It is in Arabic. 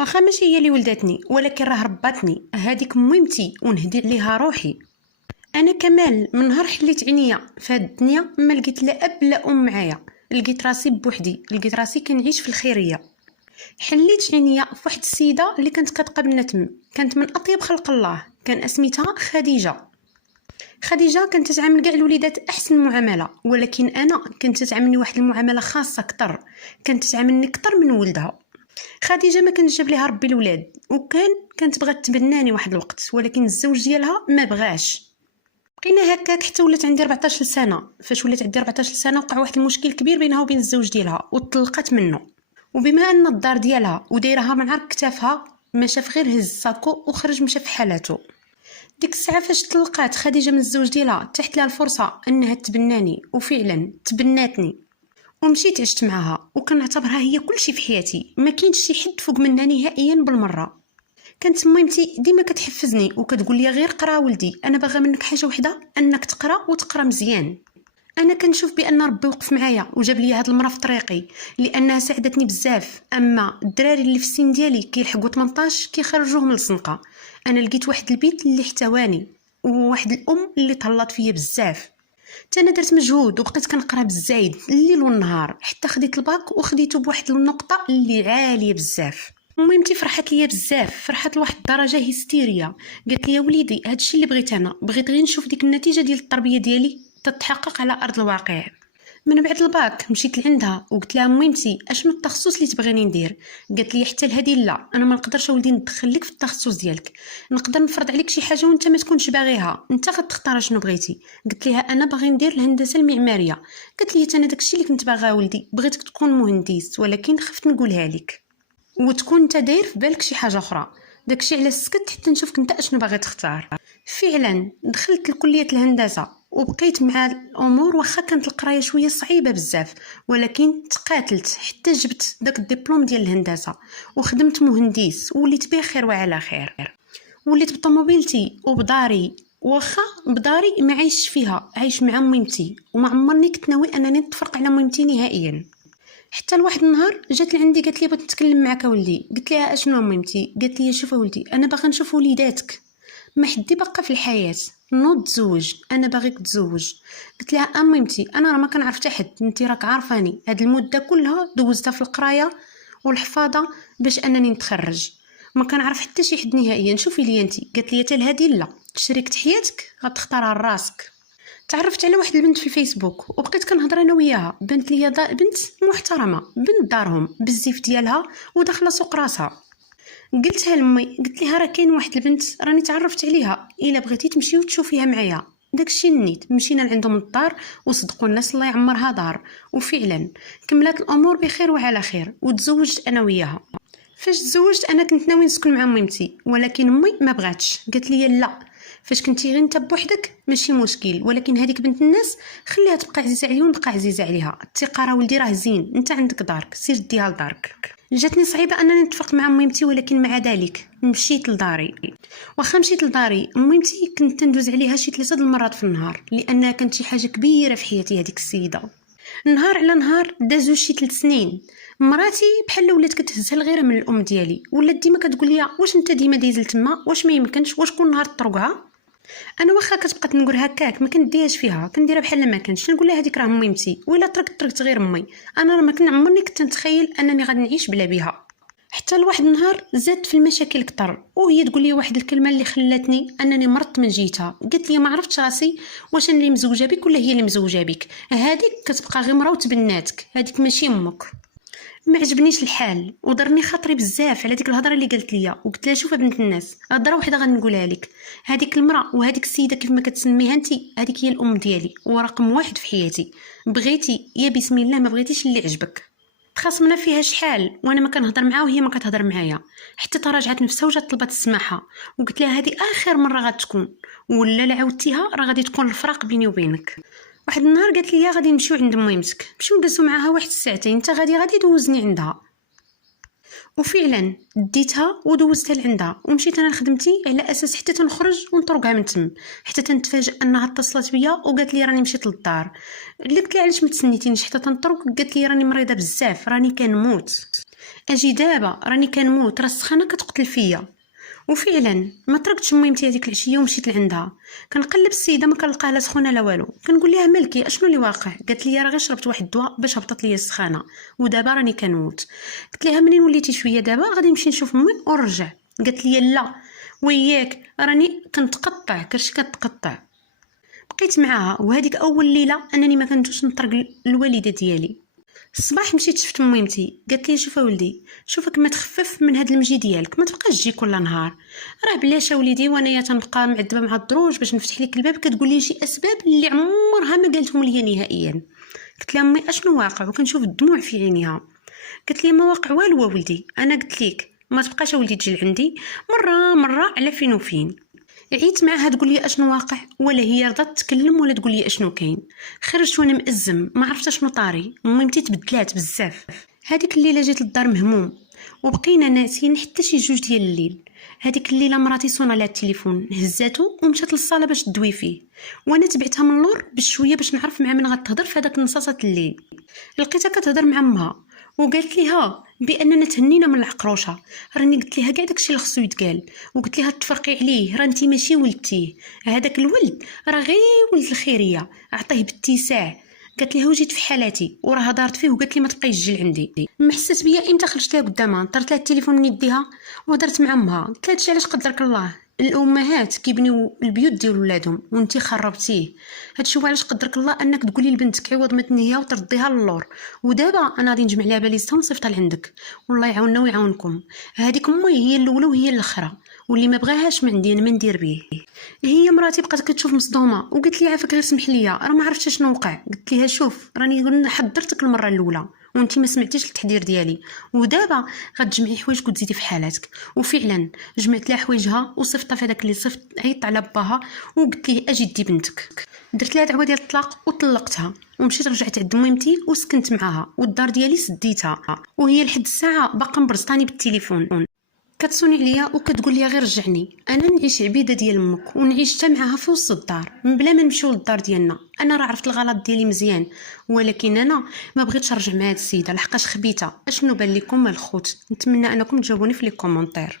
واخا ماشي هي اللي ولدتني ولكن راه رباتني، هذيك ميمتي ونهدي ليها روحي. انا كمال من نهار حليت عينيا في هاد الدنيا ما لقيت لا اب لا ام معايا، لقيت راسي بوحدي، لقيت راسي كنعيش في الخيريه. حليت عينيا في واحد السيده اللي كانت كتقابلنا تم، كانت من اطيب خلق الله، كان اسميتها خديجه. خديجه كانت تتعامل كاع الوليدات احسن معامله، ولكن انا كانت تتعاملني واحد المعامله خاصه اكثر، كانت تتعاملني اكثر من ولدها. خديجه ما كانش جاب ليها ربي الولاد، كانت بغات تبناني واحد الوقت، ولكن الزوج ديالها ما بغاش. بقينا هكاك حتى ولات عندي 14 سنه. فاش ولات عندي 14 سنه وقع واحد المشكل كبير بينها وبين الزوج ديالها وطلقت منه. وبما ان الدار ديالها ودايرها من عرق كتافها، ما شاف غير هز ساكو وخرج مشى في حالته. ديك الساعه فاش طلقات خديجه من الزوج ديالها تحت لها الفرصه انها تبناني، وفعلا تبناتني ومشيت عشت معها، وكنعتبرها هي كلشي في حياتي، ما كاينش شي حد فوق منها نهائيا بالمره. كانت ميمتي ديما كتحفزني وكتقول لي غير قرا ولدي، انا باغا منك حاجه وحده، انك تقرا وتقرا مزيان. انا كنشوف بان ربي وقف معايا وجاب لي هاد المراه في طريقي، لانها ساعدتني بزاف. اما الدراري اللي في السن ديالي كيلحقوا 18 كيخرجوهم من الزنقه، انا لقيت واحد البيت اللي احتواني وواحد الام اللي تهلات فيا بزاف. انا درت مجهود وبقيت كنقرا بالزايد الليل والنهار حتى خديت الباك وخديته بواحد النقطه اللي عاليه بزاف. ميمتي فرحت ليا بزاف، فرحت لواحد الدرجه هستيريه. قالت لي يا وليدي هادشي اللي بغيت، انا بغيت غير نشوف ديك النتيجه ديال التربيه ديالي تتحقق على ارض الواقع. من بعد الباك مشيت لعندها وقلت لها ميمتي اشنو التخصص اللي تبغيني ندير؟ قالت لي حتى لهادي لا، انا ما نقدرش اولدي ندخل لك في التخصص ديالك، نقدر نفرض عليك شي حاجه وانت ما تكونش باغيها، انت غتختار شنو بغيتي. قلت لها انا باغي ندير الهندسه المعماريه. قالت لي انا داكشي اللي كنت باغا ولدي، بغيتك تكون مهندس، ولكن خفت نقولها لك وتكون انت داير في بالك شي حاجه اخرى. داكشي علاش سكت حتى نشوفك انت اشنو باغي تختار. فعلا دخلت لكليه الهندسه وبقيت مع الامور، واخا كانت القرايه شويه صعيبه بزاف، ولكن تقاتلت حتى جبت داك الدبلوم ديال الهندسه وخدمت مهندس وليت بخير وعلى خير. وليت بطوموبيلتي وبداري، واخا بداري ما عايش فيها، عايش مع ميمتي، وما عمرني كنت ناوي انني نتفرق على ميمتي نهائيا. حتى لواحد النهار جات لعندي قالت لي بغيت نتكلم معك ولدي. قلت لها اشنو ميمتي؟ قالت لي شوف ولدي، انا باغا نشوف وليداتك، ما حدي بقى في الحياه، نوض تزوج، انا باغيك تزوج. قلت لها ميمتي انا راه ما كنعرف حتى حد، انت راك عارفاني هاد المده كلها دوزتها في القرايه والحفاظه باش انني نتخرج، ما كنعرف حتى شي حد نهائيا، شوفي لي انت. قالت لي حتى لهادي لا، شريكه حياتك غتختارها لراسك. تعرفت على واحد البنت في الفيسبوك وبقيت كنهضر انا وياها، بنت ليا بنت محترمه، بنت دارهم بالزيف ديالها وداخله سوق راسها. قلتها لامي، قلت لها راه كاين واحد البنت راني تعرفت عليها، الا بغيتي تمشي وتشوفيها معايا. داكشي نيت مشينا لعندهم الدار وصدقوا الناس الله يعمرها دار، وفعلا كملات الامور بخير وعلى خير وتزوجت انا وياها. فاش تزوجت انا كنت ناوي نسكن مع ميمتي، ولكن امي ما بغاتش، قالت لي لا، فاش كنتي غير انت بوحدك ماشي مشكل، ولكن هذيك بنت الناس خليها تبقى عزيزه عليا ونبقى عزيزه عليها. الثقه راه ولدي راه زين، انت عندك دارك سير ديها لدارك. جاتني صعيبه انني نتفق مع ميمتي، ولكن مع ذلك مشيت لداري. واخا مشيت لداري ميمتي كنت ندوز عليها شي 3 المرات في النهار، لانها كانت شي حاجه كبيره في حياتي هذيك السيده. نهار على نهار دازو شي 3 سنين، مراتي بحال ولات كتهزها الغيره من الام ديالي، ولات ديما كتقول لي واش انت ديما دايز لتما، واش ما يمكنش، واش كل نهار تطرقها. انا واخا كتبقى تنقول هكاك ما كنديهاش فيها، كنديرها بحال ما كانش، نقول لها هذيك راه ميمتي، ولا تركت غير امي، انا راه ما كنت عمرني كنت نتخيل انني غادي نعيش بلا بها. حتى لواحد النهار زادت في المشاكل كتر، وهي تقول لي واحد الكلمه اللي خلاتني انني مرضت من جيتها. قالت لي ما عرفتش راسي واش انا اللي مزوجه بك ولا هي اللي مزوجه بك، هذيك كتبقى غير مرا وتبناتك، هذيك ماشي امك. ما عجبنيش الحال وضرني خاطري بزاف على ديك الهضره اللي قالت لي، وقلت لها شوف بنت الناس، هضره وحده غنقولها لك، هذيك المراه وهذيك السيده كيف ما كتسميها انت، هذيك هي الام ديالي ورقم واحد في حياتي، بغيتي يا بسم الله، ما بغيتيش اللي عجبك. تخاصمنا فيها شحال وانا ما كنهضر معاها وهي ما كتهضر معايا، حتى تراجعت نفسها وجات طلبت السماحه، وقلت لها هذه اخر مره غتكون، ولا لا عاودتيها راه غادي تكون الفراق بيني وبينك. واحد النهار قالت لي غادي نمشيو عند ميمتك، مشيو ندوزو معاها واحد الساعتين، انت غادي دوزني عندها. وفعلا ديتها ودوزتها لعندها ومشيت انا لخدمتي، على اساس حتى تنخرج ونطرقها من تم، حتى تنتفاجئ انها اتصلت بيا وقالت لي راني مشيت للدار. قلت لها علاش ما تسنيتينيش حتى تنطرق؟ قالت لي راني مريضه بزاف، راني كنموت. اجي دابا راني كنموت، راه السخانه كتقتل فيا. وفعلا ما تركتش ميمتي هذيك العشيه ومشيت لعندها. كنقلب السيده ما كنلقاها لا سخونه لا والو. كنقول لها مالكي اشنو اللي واقع؟ قالت لي راه غير شربت واحد الدواء باش هبطت لي السخانه ودابا راني كنموت. قلت لها منين وليتي شويه دابا غادي نمشي نشوف امي ونرجع. قالت لي لا وياك راني كنتقطع كرشي كتقطع. بقيت معاها وهذيك اول ليله انني ما كنتوش نطرق الوالده ديالي. الصباح مشيت شفت ميمتي، قالت لي شوف ولدي، شوفك ما تخفف من هاد المجي ديالك، ما تبقاش تجي كل نهار. راه بلاش وليدي وانايا تنبقى معذبه مع الدروج باش نفتح لك الباب كتقول لي شي اسباب اللي عمرها ما قالتهم ليا نهائيا. قلت لها امي اشنو واقع؟ وكنشوف الدموع في عينيها. قالت لي ما واقع والو ولدي، انا قلت لك ما تبقاش ولدي تجي لعندي مره على فين وفين. عيت معاها تقول لي اشنو واقع، ولا هي رضات تتكلم ولا تقول لي اشنو كاين. خرجت وانا مأزم ما عرفت اشنو طاري. ميمتي تبدلات بزاف. هذيك الليله جيت للدار مهموم وبقينا ناسين حتى شي 2 ديال الليل. هذيك الليله مراتي صونا لها التليفون، هزاتو ومشات للصاله باش تدوي فيه، وانا تبعتها من اللور بشويه باش نعرف مع من غتهضر في هذاك نصاصه الليل. لقيتها كتهضر مع امها وقالت ليها باننا تهنينا من العقروشه. راني قلت لها كاع داكشي اللي خصو يتقال، وقلت لها تفرقي عليه، راه انت ماشي ولدتيه، هذاك الولد راه غير ولد الخيريه، عطيه باتساع. قالت لها وجيت في حالاتي وراها دارت فيه وقالت لي ما تبقايش تجي عندي. ما حسيت بيا امتى خرجت لها قدامها، طرت لها التليفون من يديها وهضرت مع امها. قلت لها هادشي علاش قدرك الله، الامهات كيبنيو البيوت ديال ولادهم وانتي خربتيه. هادشي هو علاش قدرك الله انك تقولي لبنتك عوض ما تنهيها وترديها للور. ودابا انا غادي نجمع لها باليستها ونصيفطها لعندك، والله يعاوننا ويعاونكم. هذيك امي هي الاولى وهي الاخرى، واللي ما بغاهاش ما عندي انا ما ندير به. هي مراتي بقات كتشوف مصدومه وقالت لي عافاك غير سمح لي راه ما عرفتش شنو وقع. قلت لها شوف راني حضرتك المره الاولى وانتي ما سمعتيش التحذير ديالي، ودابا غتجمعي حوايجك وتزيدي في حالاتك. وفعلا جمعت لها حوايجها وصيفطها في هذاك اللي صيفط، عيطت على باها وقلت ليه اجي دي بنتك. درت لها دعوه ديال الطلاق وطلقتها ومشيت رجعت عند ميمتي وسكنت معاها، والدار ديالي سديتها وهي لحد الساعه باقا مبرزطاني بالتليفون. كتصوني عليا وكتقول لي غير رجعني، انا نعيش عبيده ديال امك ونعيش حتى معاها في وسط الدار من بلا ما نمشيو للدار ديالنا. انا راه عرفت الغلط ديالي مزيان، ولكن انا ما بغيتش نرجع مع هاد السيده لحقاش خبيته. اشنو بان لكم الخوت؟ نتمنى انكم تجاوبوني في لي كومونتير.